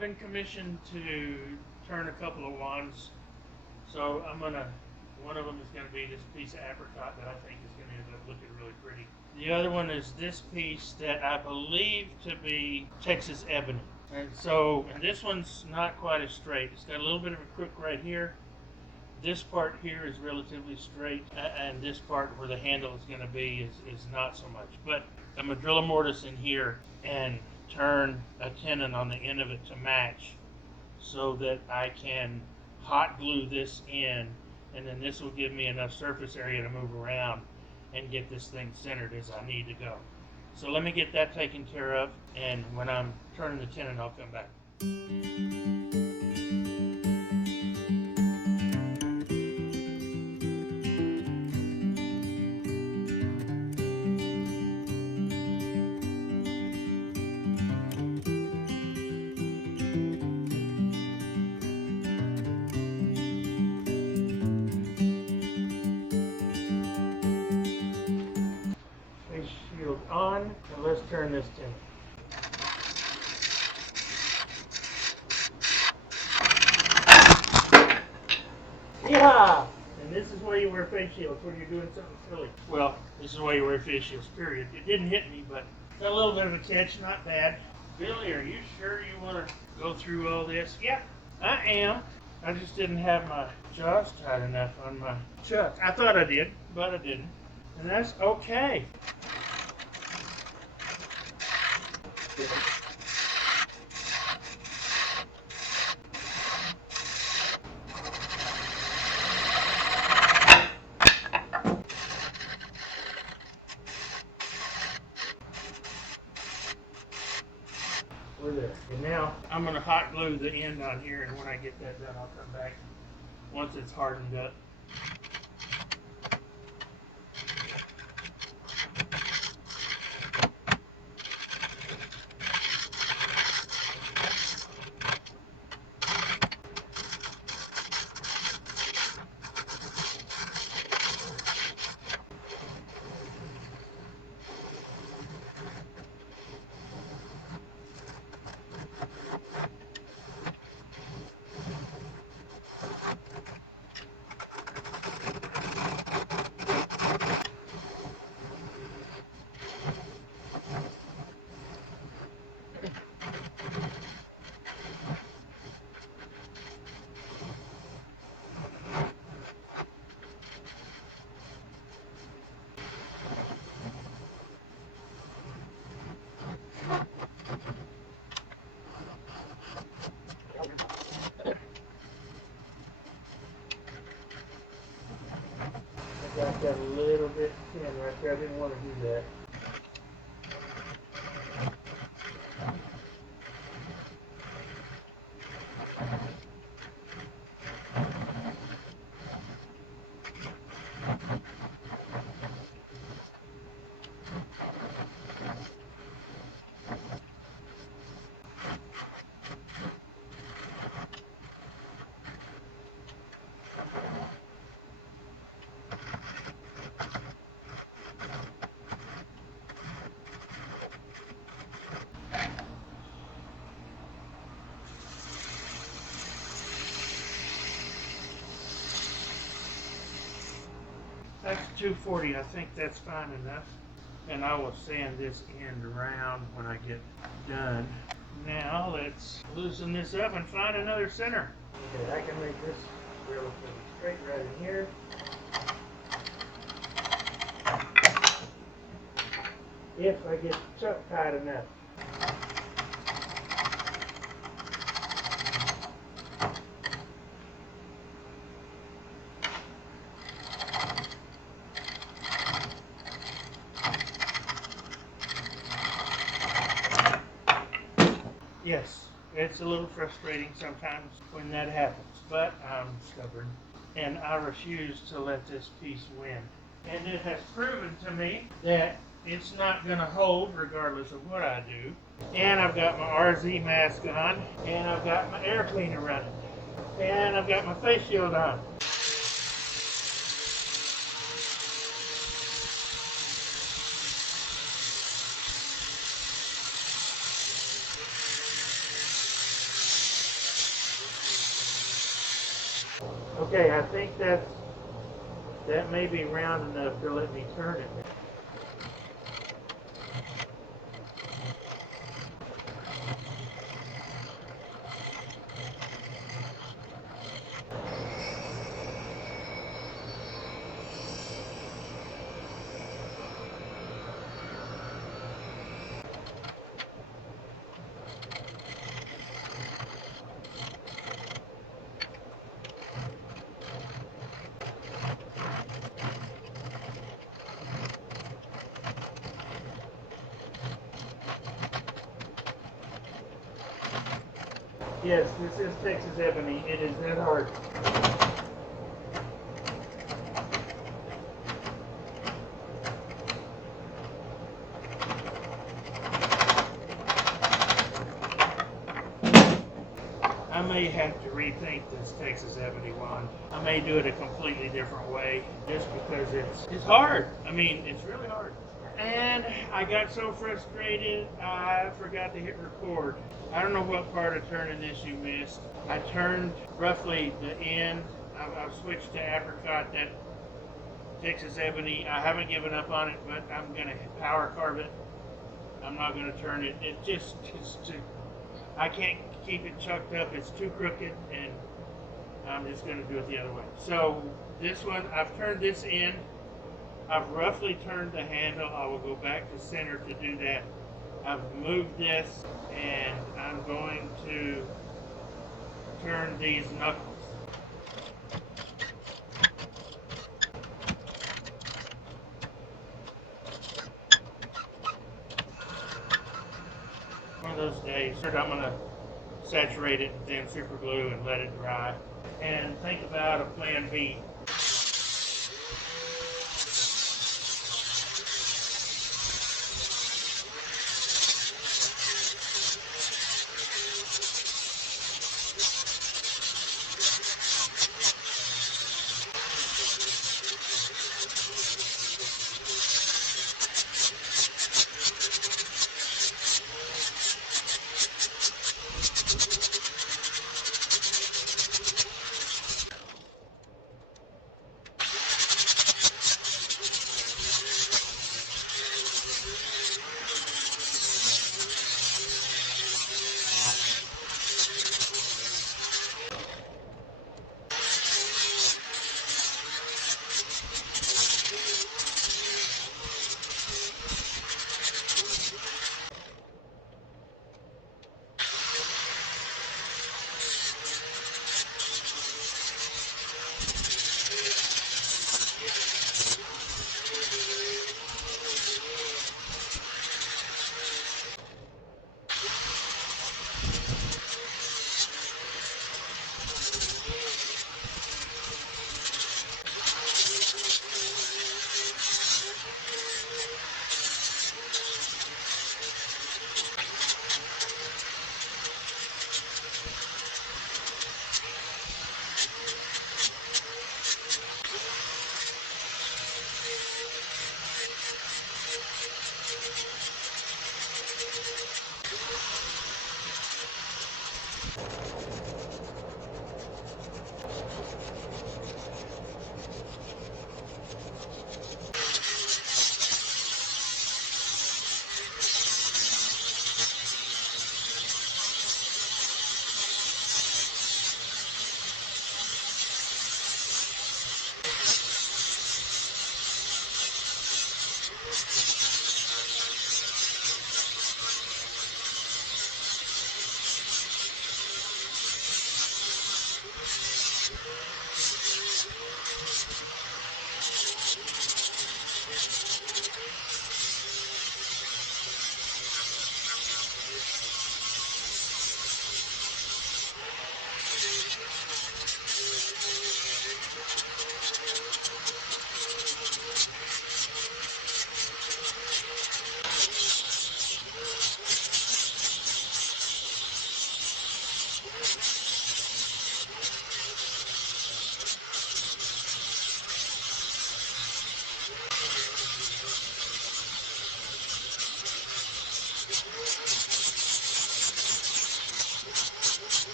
I've been commissioned to turn a couple of wands, so one of them is gonna be this piece of apricot that I think is gonna end up looking really pretty. The other one is this piece that I believe to be Texas ebony. And this one's not quite as straight. It's got a little bit of a crook right here. This part here is relatively straight, and this part where the handle is going to be is not so much. But I'm going to drill a mortise in here and turn a tenon on the end of it to match so that I can hot glue this in, and then this will give me enough surface area to move around and get this thing centered as I need to go. So let me get that taken care of, and when I'm turning the tenon, I'll come back. Shield on, and let's turn this tenon. Yeah! And this is why you wear face shields when you're doing something silly. Well, this is why you wear face shields, period. It didn't hit me, but got a little bit of a catch, not bad. Billy, are you sure you want to go through all this? Yeah, I am. I just didn't have my jaws tight enough on my chuck. I thought I did, but I didn't. And that's okay. We're there. And now I'm going to hot glue the end on here, and when I get that done, I'll come back once it's hardened up. Got that a little bit thin right there. I didn't want to do that. That's 240. I think that's fine enough. And I will sand this end around when I get done. Now let's loosen this up and find another center. Okay, I can make this relatively straight right in here. If I get the chuck tight enough. Yes, it's a little frustrating sometimes when that happens, but I'm stubborn and I refuse to let this piece win. And it has proven to me that it's not going to hold regardless of what I do. And I've got my RZ mask on, and I've got my air cleaner running, and I've got my face shield on. Okay, I think that may be round enough to let me turn it. Yes, this is Texas ebony. It is that hard. I may have to rethink this Texas ebony wand. I may do it a completely different way just because it's hard. I mean, it's really hard. And I got so frustrated, I forgot to hit record. I don't know what part of turning this you missed. I turned roughly the end. I've switched to apricot, that Texas ebony. I haven't given up on it, but I'm going to power carve it. I'm not going to turn it. It's too, I can't keep it chucked up. It's too crooked, and I'm just going to do it the other way. So this one, I've turned this end. I've roughly turned the handle. I will go back to center to do that. I've moved this, and I'm going to turn these knuckles. One of those days, I'm going to saturate it in super glue and let it dry. And think about a plan B.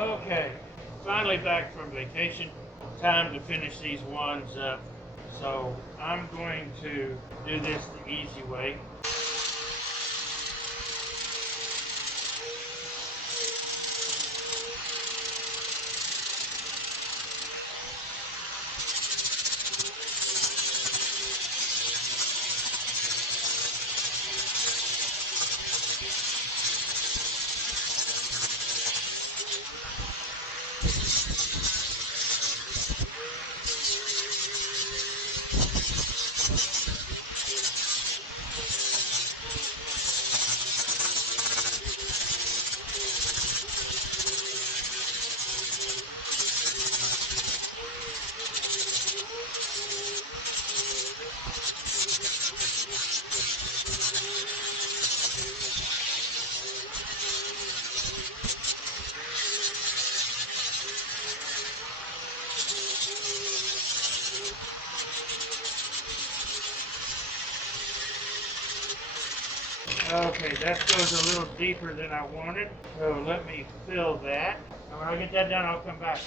Okay, finally back from vacation. Time to finish these wands up. So I'm going to do this the easy way. Okay, that goes a little deeper than I wanted, so let me fill that. And when I get that done, I'll come back.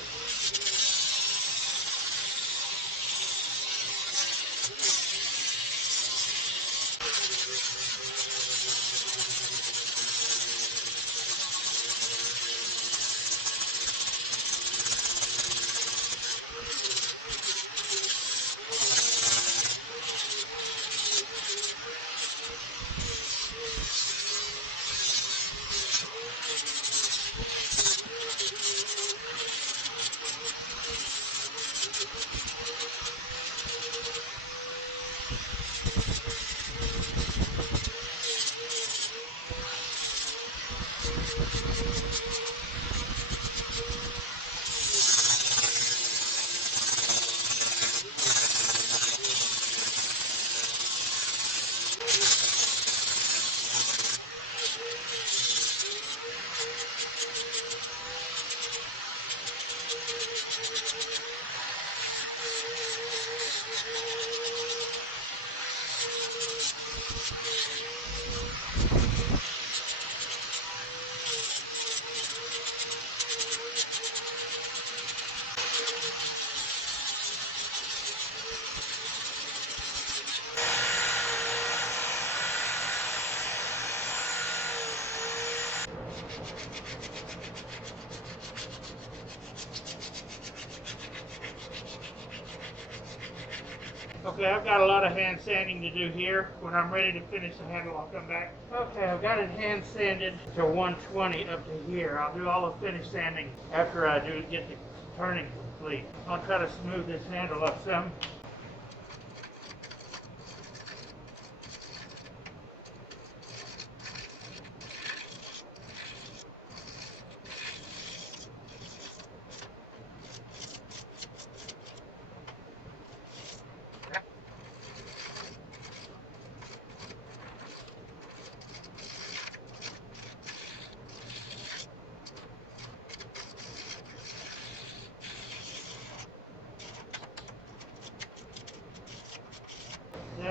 Okay, I've got a lot of hand sanding to do here. When I'm ready to finish the handle, I'll come back. Okay, I've got it hand sanded to 120 up to here. I'll do all the finish sanding after I do get the turning complete. I'll try to smooth this handle up some.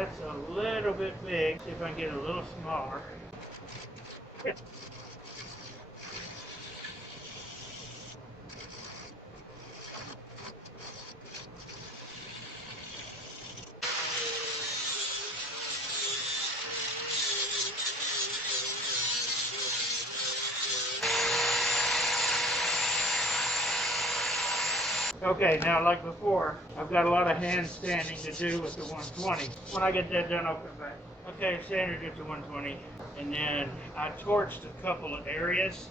that's a little bit big. See if I can get it a little smaller. Okay, now like before, I've got a lot of hand sanding to do with the 120. When I get that done, I'll come back. Okay, sanded it to 120, and then I torched a couple of areas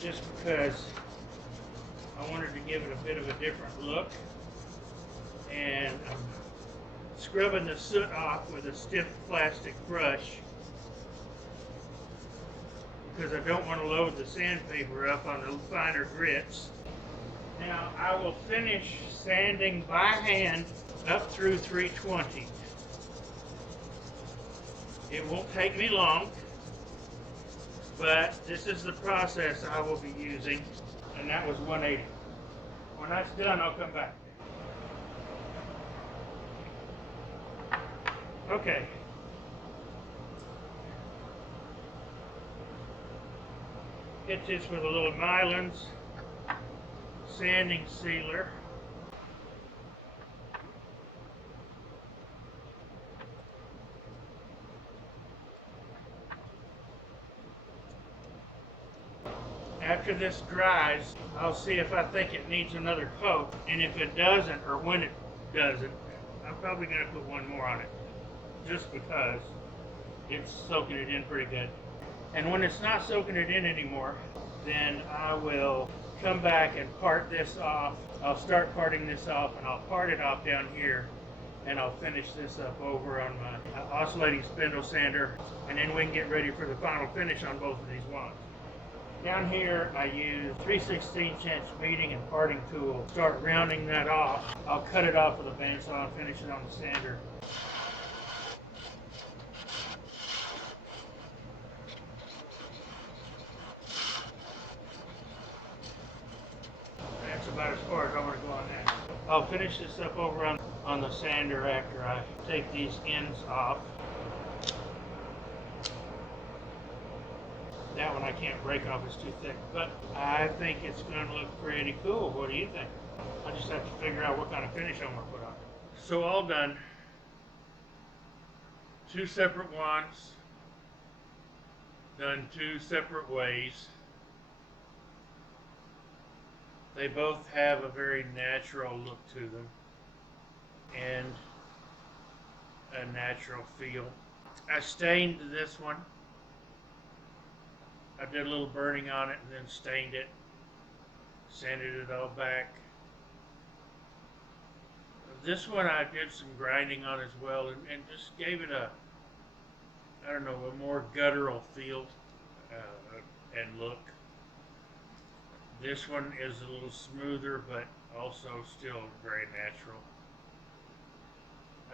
just because I wanted to give it a bit of a different look. And I'm scrubbing the soot off with a stiff plastic brush because I don't want to load the sandpaper up on the finer grits. Now I will finish sanding by hand up through 320. It won't take me long, but this is the process I will be using, and that was 180. When that's done, I'll come back. Okay. Hit this with a little Mylan's sanding sealer. After this dries, I'll see if I think it needs another coat, and if it doesn't, or when it doesn't, I'm probably going to put one more on it, just because it's soaking it in pretty good. And when it's not soaking it in anymore, then I will come back and part this off. I'll start parting this off, and I'll part it off down here, and I'll finish this up over on my oscillating spindle sander, and then we can get ready for the final finish on both of these wands. Down here, I use 3/16" beading and parting tool. Start rounding that off. I'll cut it off with a bandsaw and finish it on the sander. That's about as far as I want to go on that. I'll finish this up over on the sander after I take these ends off. That one I can't break off, it's too thick, but I think it's going to look pretty cool. What do you think? I just have to figure out what kind of finish I'm going to put on it. So all done. 2 separate wands, done 2 separate ways. They both have a very natural look to them and a natural feel. I stained this one. I did a little burning on it and then stained it, sanded it all back. This one I did some grinding on as well, and just gave it a, I don't know, a more guttural feel and look. This one is a little smoother, but also still very natural.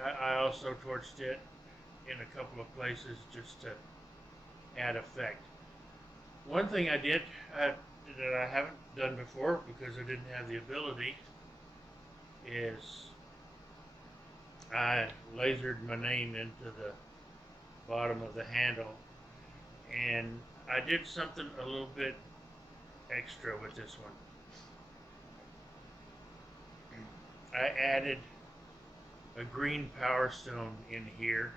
I also torched it in a couple of places just to add effect. One thing I did that I haven't done before because I didn't have the ability is I lasered my name into the bottom of the handle, and I did something a little bit extra with this one. I added a green power stone in here,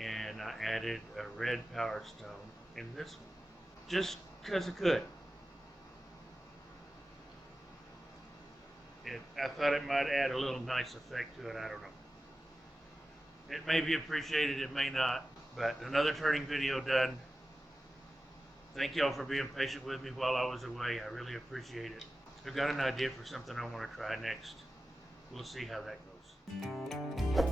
and I added a red power stone in this one. Just because I could. I thought it might add a little nice effect to it, I don't know. It may be appreciated, it may not, but another turning video done. Thank y'all for being patient with me while I was away. I really appreciate it. I've got an idea for something I want to try next. We'll see how that goes.